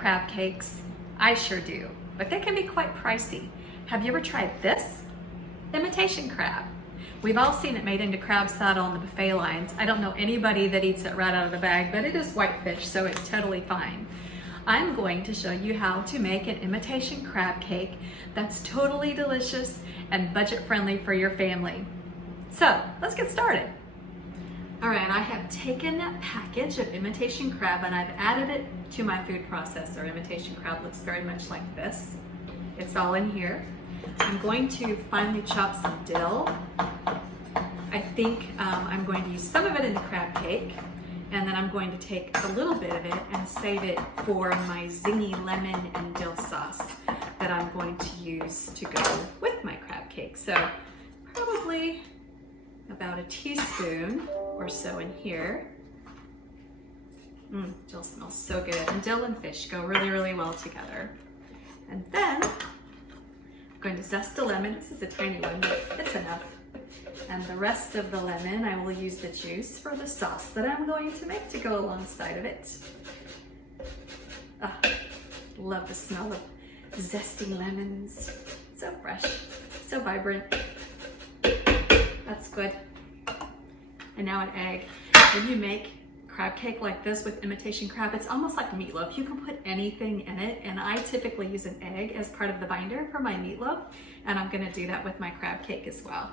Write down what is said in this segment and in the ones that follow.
crab cakes? I sure do, but they can be quite pricey. Have you ever tried this? Imitation crab. We've all seen it made into crab saddle on the buffet lines. I don't know anybody that eats it right out of the bag, but it is whitefish, so it's totally fine. I'm going to show you how to make an imitation crab cake that's totally delicious and budget friendly for your family. So let's get started. All right, I have taken that package of imitation crab and I've added it to my food processor. Imitation crab looks very much like this. It's all in here. I'm going to finely chop some dill. I think I'm going to use some of it in the crab cake, and then I'm going to take a little bit of it and save it for my zingy lemon and dill sauce that I'm going to use to go with my crab cake. So probably about a teaspoon or so in here. Dill smells so good, and dill and fish go really, really well together. And then I'm going to zest a lemon. This is a tiny one, but it's enough. And the rest of the lemon, I will use the juice for the sauce that I'm going to make to go alongside of it. Love the smell of zesty lemons. So fresh, so vibrant. That's good. And now an egg. When you make crab cake like this with imitation crab, it's almost like meatloaf. You can put anything in it, and I typically use an egg as part of the binder for my meatloaf, and I'm gonna do that with my crab cake as well.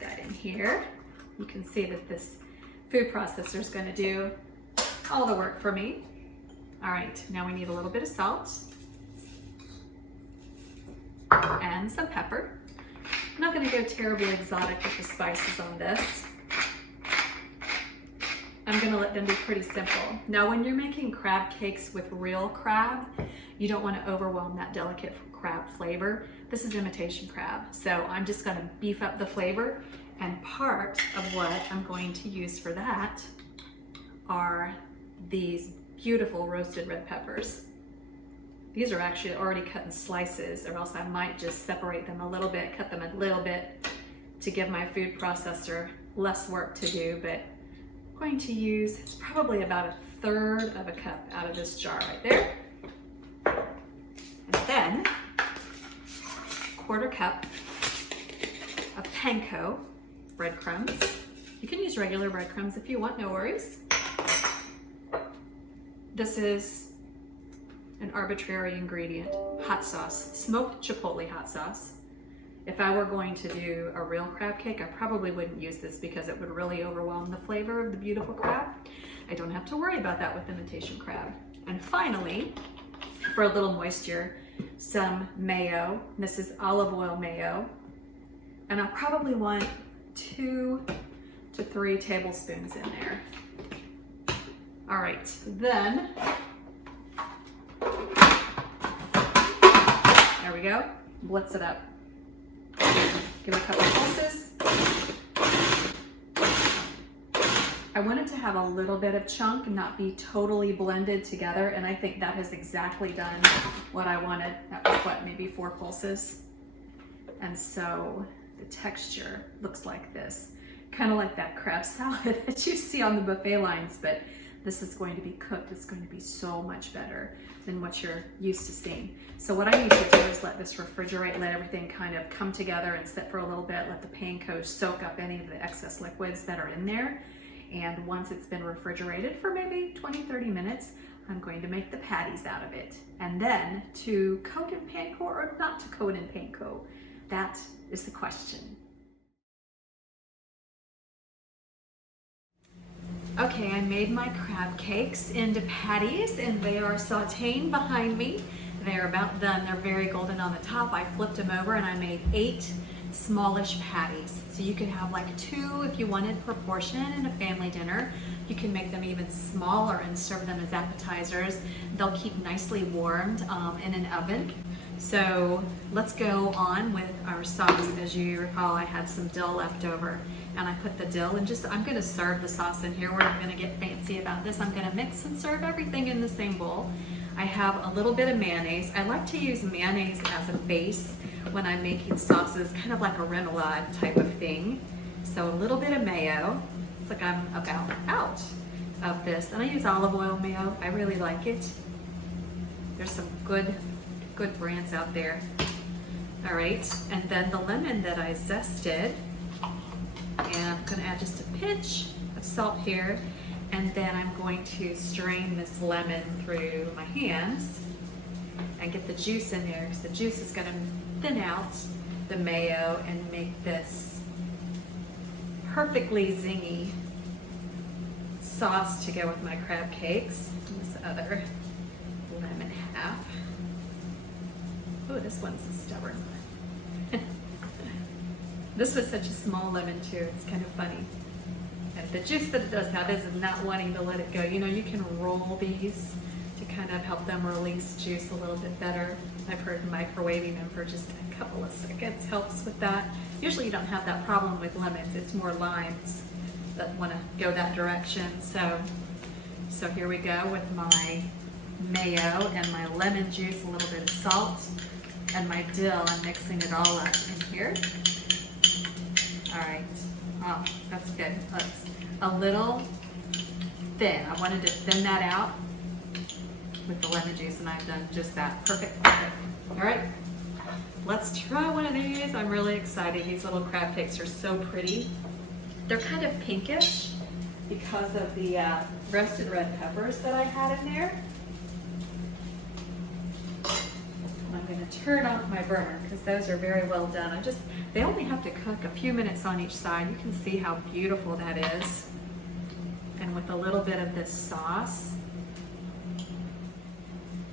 That in here. You can see that this food processor is gonna do all the work for me. All right, now we need a little bit of salt and some pepper. I'm not gonna go terribly exotic with the spices on this. I'm gonna let them be pretty simple. Now, when you're making crab cakes with real crab, you don't wanna overwhelm that delicate crab flavor. This is imitation crab, so I'm just gonna beef up the flavor, and part of what I'm going to use for that are these beautiful roasted red peppers. These are actually already cut in slices, or else I might just separate them a little bit, cut them a little bit to give my food processor less work to do, but I'm going to use probably about 1/3 of a cup out of this jar right there. And then 1/4 cup of panko breadcrumbs. You can use regular breadcrumbs if you want, no worries. This is an arbitrary ingredient, hot sauce, smoked chipotle hot sauce. If I were going to do a real crab cake, I probably wouldn't use this because it would really overwhelm the flavor of the beautiful crab. I don't have to worry about that with imitation crab. And finally, for a little moisture, some mayo. This is olive oil mayo. And I probably want 2 to 3 tablespoons in there. All right, then, there we go, blitz it up. Give it a couple pulses. I want it to have a little bit of chunk and not be totally blended together, and I think that has exactly done what I wanted. That was what, maybe 4 pulses? And so the texture looks like this, kind of like that crab salad that you see on the buffet lines, but this is going to be cooked. It's going to be so much better than what you're used to seeing. So what I need to do is let this refrigerate, let everything kind of come together and sit for a little bit, let the panko soak up any of the excess liquids that are in there. And once it's been refrigerated for maybe 20-30 minutes, I'm going to make the patties out of it. And then to coat in panko or not to coat in panko, that is the question. Okay, I made my crab cakes into patties and they are sauteing behind me. They're about done. They're very golden on the top. I flipped them over and I made 8 smallish patties. So you could have like 2 if you wanted per portion in a family dinner. You can make them even smaller and serve them as appetizers. They'll keep nicely warmed in an oven. So let's go on with our sauce. As you recall, I had some dill left over and I put the dill and I'm gonna serve the sauce in here. We're not gonna get fancy about this. I'm gonna mix and serve everything in the same bowl. I have a little bit of mayonnaise. I like to use mayonnaise as a base when I'm making sauces, kind of like a remoulade type of thing. So a little bit of mayo. It's like I'm about out. of this, and I use olive oil mayo. I really like it. There's some good brands out there. All right, and then the lemon that I zested, and I'm gonna add just a pinch of salt here, and then I'm going to strain this lemon through my hands and get the juice in there, because the juice is gonna thin out the mayo and make this perfectly zingy sauce to go with my crab cakes. And this other lemon half. Oh, this one's a stubborn one. This was such a small lemon too, it's kind of funny. And the juice that it does have is not wanting to let it go. You know, you can roll these to kind of help them release juice a little bit better. I've heard microwaving them for just a couple of seconds helps with that. Usually you don't have that problem with lemons, it's more limes that want to go that direction. So here we go with my mayo and my lemon juice, a little bit of salt, and my dill. I'm mixing it all up in here. All right, oh, that's good. That's a little thin. I wanted to thin that out with the lemon juice, and I've done just that. Perfect, perfect. All right, let's try one of these. I'm really excited. These little crab cakes are so pretty. They're kind of pinkish because of the roasted red peppers that I had in there. I'm going to turn off my burner because those are very well done. They only have to cook a few minutes on each side. You can see how beautiful that is. And with a little bit of this sauce.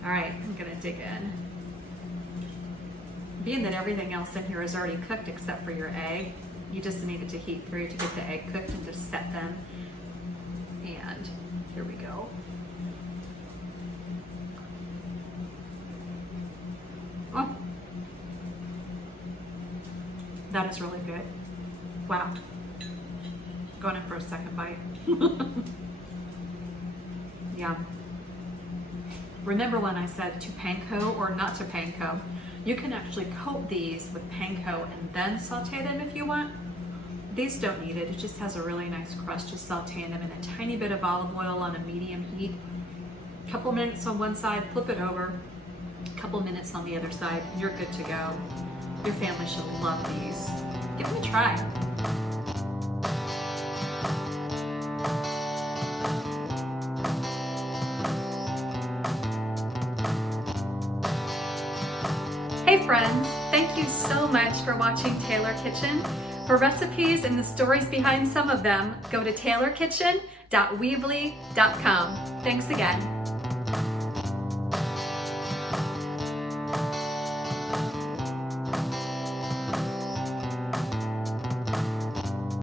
All right, I'm going to dig in. Being that everything else in here is already cooked except for your egg, you just need it to heat through to get the egg cooked and just set them. And here we go. Oh, that is really good. Wow. Going in for a second bite. Yeah. Remember when I said to panko or not to panko? You can actually coat these with panko and then saute them if you want. These don't need it. It just has a really nice crust. Just sauteing them in a tiny bit of olive oil on a medium heat. A couple minutes on one side, flip it over. A couple minutes on the other side. You're good to go. Your family should love these. Give them a try. Hey friends, thank you so much for watching Taylor Kitchen. For recipes and the stories behind some of them, go to TaylorKitchen.weebly.com. Thanks again.